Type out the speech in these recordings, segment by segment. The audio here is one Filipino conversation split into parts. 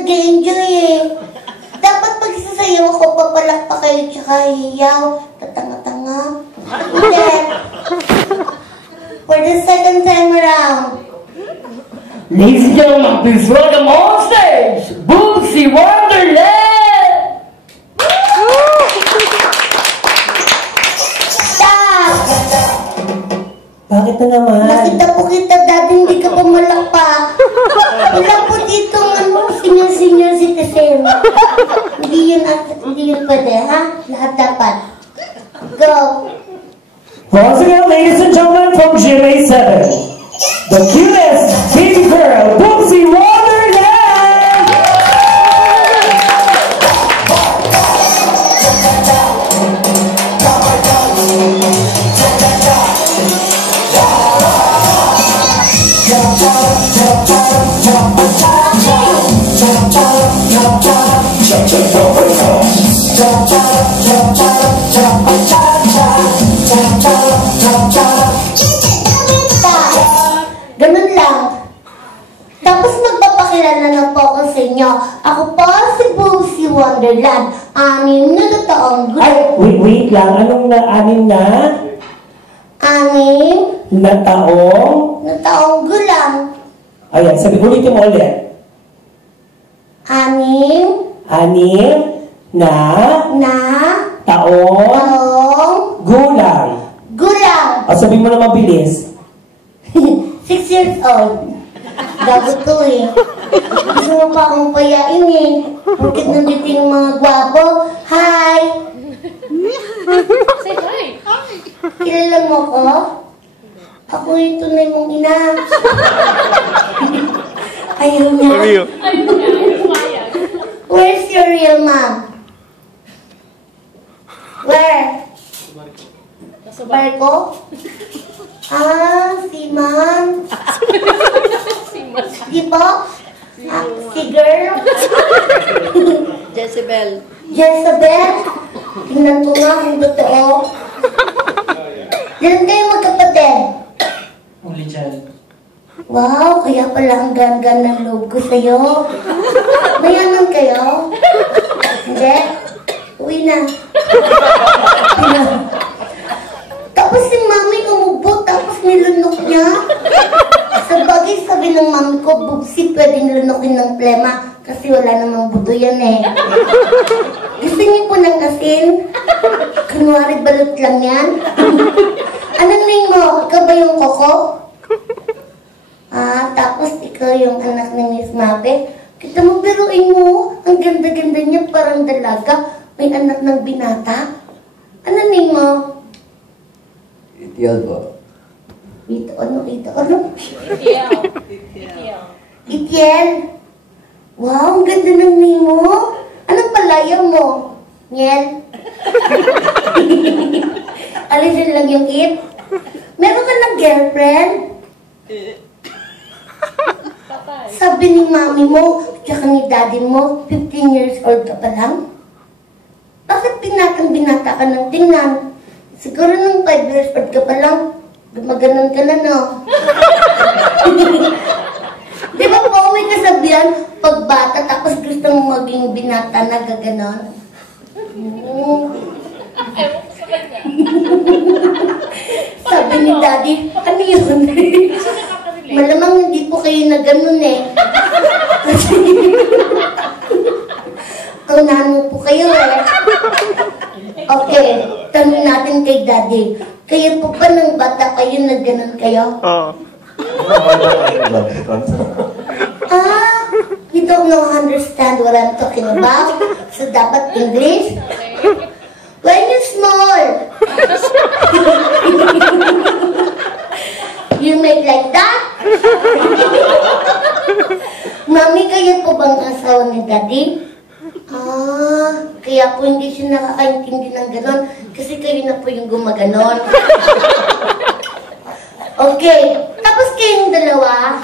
nag-enjoy eh. Dapat pag isasayaw ako, papalakpa kayo tsaka hiyaw. Tatanga-tanga. Then, for the second time around. Ladies and gentlemen, please welcome on stage, Boobsy Wonderland! Stop! Bakit na naman? Nakita po kita dati, hindi ka pumalakpa. Wala po dito senior citizen. Hindi yun pwede, ha? Lahat dapat. Go! Once again, ladies and gentlemen, from GMA7, the cutest baby girl, Boobsy Wonderland! Ganun lang. Tapos magpapakilala na po ako sa inyo. Ako po si Boobsy Wonderland. Anim na totoong Ay, wait lang. Anong anim na? Anim Na taong? na taong gulang. Ayan, ulitin mo ulit. Anim na Na taong taong gulay. gulang. O, sabihin mo na mabilis. 6 years old. Gago to eh. Gusto mo pa akong payain eh. Bakit nandito yung mga gwapo? Hi! Say hi. Kilala mo ko? Ako yung tunay mong ina. Ayaw niya. Ayun nga, pumayag. Where's your real mom? Where? Sa barko? Si ma'am. Di po? Si girl? Jezebel. Jezebel? Tingnan ko nga kung totoo. Ilan kayo magkapatid? Uli dyan. Wow, kaya pala ang ganda ng loob ko sa'yo. Mayaman kayo? Hindi? Uwi na. Tapos si mami umubo, tapos nilunok niya. Sa bagay, sabi ng mami ko, Boobsy, pwedeng lunokin ng plema kasi wala namang buto yan eh. Gusto niyo po ng asin? Kunwari balot lang yan. Anong name mo? Ikaw ba yung Coco? Tapos ikaw yung anak ni Miss Mape. Kita mo, biruin mo. Ang ganda-ganda niya, parang dalaga. May anak ng binata. Anong name mo? Itiel po. Ito, ano? Itiel. Itiel. Wow, ang ganda ng name mo. Anong palayaw mo? Miel? Alisin lang yung it. Meron ka ng girlfriend? Sabi ni mami mo, tsaka ni daddy mo, 15 years old ka pa lang? Bakit binata ka ng tingnan? Siguro nung 5 years old ka pa lang, gumaganon ka na, no? Di ba po may kasabihan, pag bata tapos gusto mong maging binata na gaganon? Ewan ko sa kanya. Sabi ni daddy, ano yun? Malamang hindi po kayo na ganun eh. Kasi, ang nano po kayo eh. Okay, tanong natin kay daddy. Kayo po ba ng bata kayo na ganun kayo? Oo. You don't know understand what I'm talking about? So dapat English? When you're small, you make like that? Mami, kayo po bang asawa ni daddy? Kaya po hindi siya nakakaintindi ng ganon kasi kayo na po yung gumaganon. Okay, tapos kayong dalawa,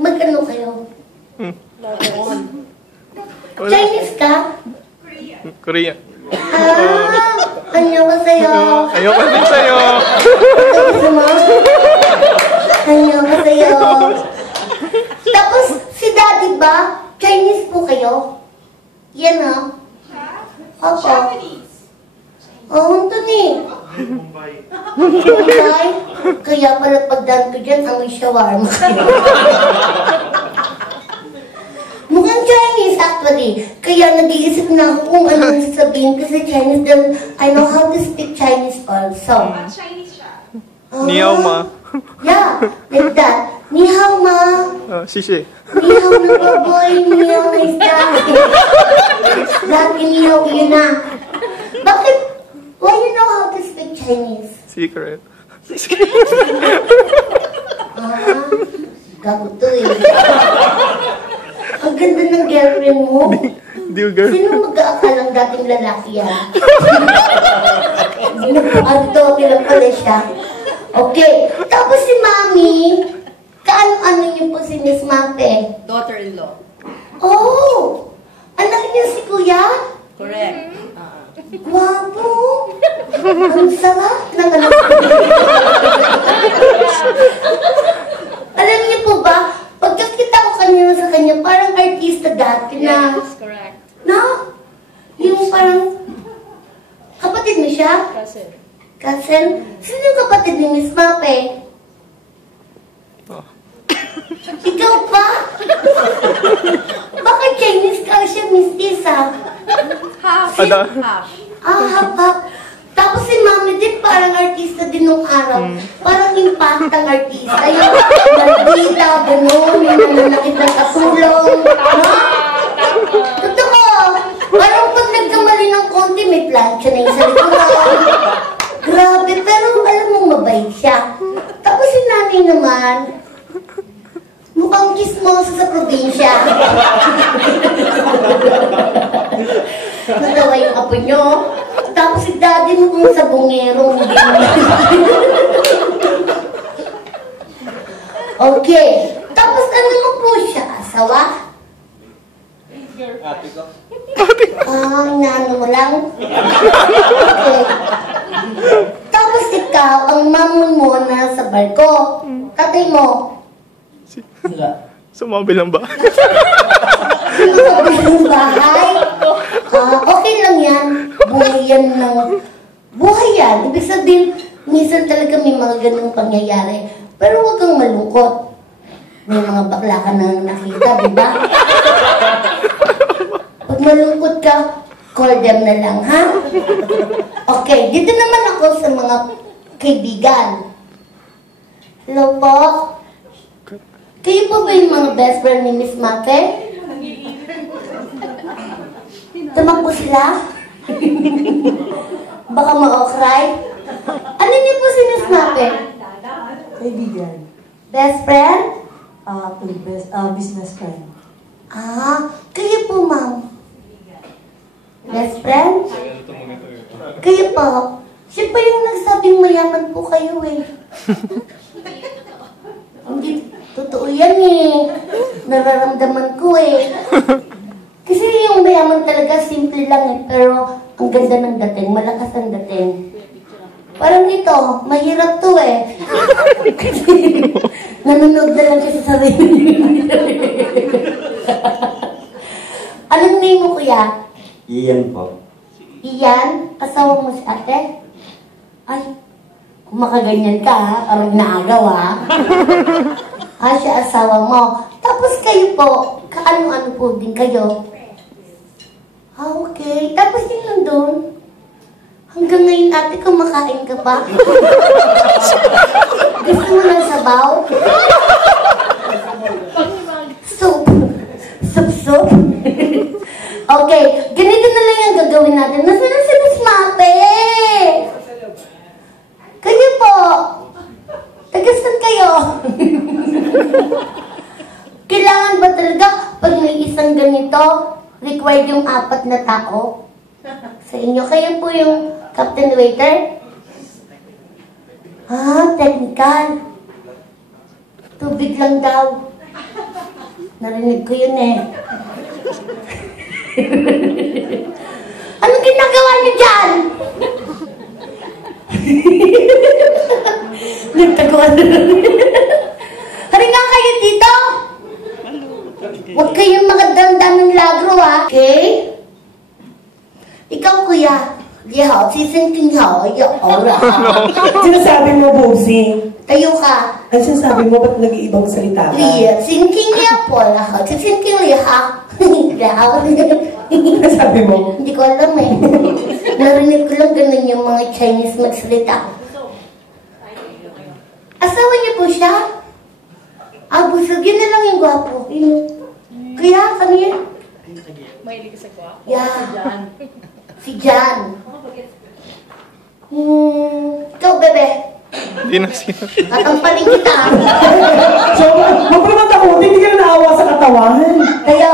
mag-ano kayo? Chinese ka? Korea. Anyo ka sa'yo. Ayoko din sa'yo. Gusto mo? Anyo ka sa'yo. Tapos, si daddy ba? Chinese po kayo? kayo? Yan ha? Opo. Japanese. Oo, ito ni. Mumbai. Kaya pala pagdaan ko dyan, amoy shawarma. Mukhang Chinese actually. Kaya nag-iisip na ako kung anong sasabihin kasi Chinese. Then I know how to speak Chinese also. Chinese siya. Ni hao ma. Yeah, like that. Ni hao ma. Shishi. Ni hao na baboy. Ni hao na isda. Dati ni hao yun na. Bakit? Why you know how to speak Chinese? Secret. Gago to eh. Ang ganda ng girlfriend mo. Deal girl. Sino mag-aakalang dating lalaki yan? Nagpa-adto, lang pala siya. Okay. Tapos si Mami, kaano-ano niyo po si Miss Mape? Daughter-in-law. Oh! Anak niya si Kuya? Correct. Guwapo! Ang sarap ng anak. Alam niyo po ba, pagkakita ko kanina sa kanya, parang artista dati na, Yes, correct. no? Yung parang, kapatid mo siya? Cousin. Cousin? Sino yung kapatid ni Miss Mape? Ikaw pa? Bakit Chinese ka siya, Miss Isa? Half. Ada. Half. Hap. Tapos si Mami din parang artista din nung araw. Parang impactang artista. Yung maldita, gano'n, yung nananakit ng kasulong. No? Totoo. Parang pag nagkamali ng konti, may plancha na yung sa likuran. Grabe, pero alam mo, mabait siya. Tapos si Nanay naman, mukhang kismoso sa probinsya. Natawa yung apo nyo. Tapos si Daddy mukhang sabongero. Hindi naman. Okay. Tapos ano mo po siya? Asawa? Ate ko. Inaano mo lang? Okay. Tapos ikaw, ang mamo mo na sa barko. Tatay mo. Wala. Sumabi lang ba? Yung bahay. Okay lang yan. Buhay yan ng... Buhay yan. Ibig sabihin, minsan talaga may mga ganung pangyayari. Pero huwag kang malungkot. May mga bakla ka na nakita, di ba? Pag malungkot ka, call them na lang, ha? Okay, dito naman ako sa mga kaibigan. Hello po? Kayo po ba yung mga best friend ni Miss Mate? Tumakbo sila? Baka ma-okray? Ano niyo po si Miss Mate? Kaibigan. Best friend? Business friend. Kayo po, ma'am. Best friend? Kayo po. Siya pa yung nagsabing mayaman po kayo eh. Hindi, totoo yan eh. Nararamdaman ko eh. Kasi yung mayaman talaga, simple lang eh. Pero ang ganda ng dating, malakas ang dating. Parang ito, mahirap to eh. Kasi nanonood na lang kasi sa sarili. Anong name mo, kuya? Iyan po. Iyan? Asawa mo si ate? Ay, kung makaganyan ka ha, parang naagaw ha. Siya asawa mo. Tapos kayo po, kaano-ano po din kayo? Okay. Tapos din nandun. Hanggang ngayon ate, kumakain ka pa? Gusto mo ng sabaw? Soup. Soup. Okay, ganito na lang yung gagawin natin. Nasaan na si Miss Mape? Kayo po. Tagasan kayo. Kailangan ba talaga pag may isang ganito, required yung 4 na tao? Sa inyo, kayo po yung captain waiter? Technical. Tubig lang daw. Narinig ko yun eh. Anong ginagawa niyo dyan? Nagtaguan na lang. Hari nga kayo dito. Huwag kayong makadamdam ng lagro 你好，其实挺好，有啦。 Sinasabi mo, Bubsy. Tayo ka. Ano sinasabi mo? Ba't nag-iibang salita ka? 你今天要过了，好，就今天你好，然后 Ano sabi mo? hindi ko alam eh. Narinig ko lang ganun yung mga Chinese magsalita. Asawa niyo po siya? Ah, busog. Yun na lang yung gwapo. Yun. Kaya, kano yun? Mahilig ka sa gwapo. Yeah. Si Jan. Ikaw, bebe. Hindi na siya. Tatampaling kita. So, huwag mo naman takutin, hindi ka na naawa sa katawan. Kaya,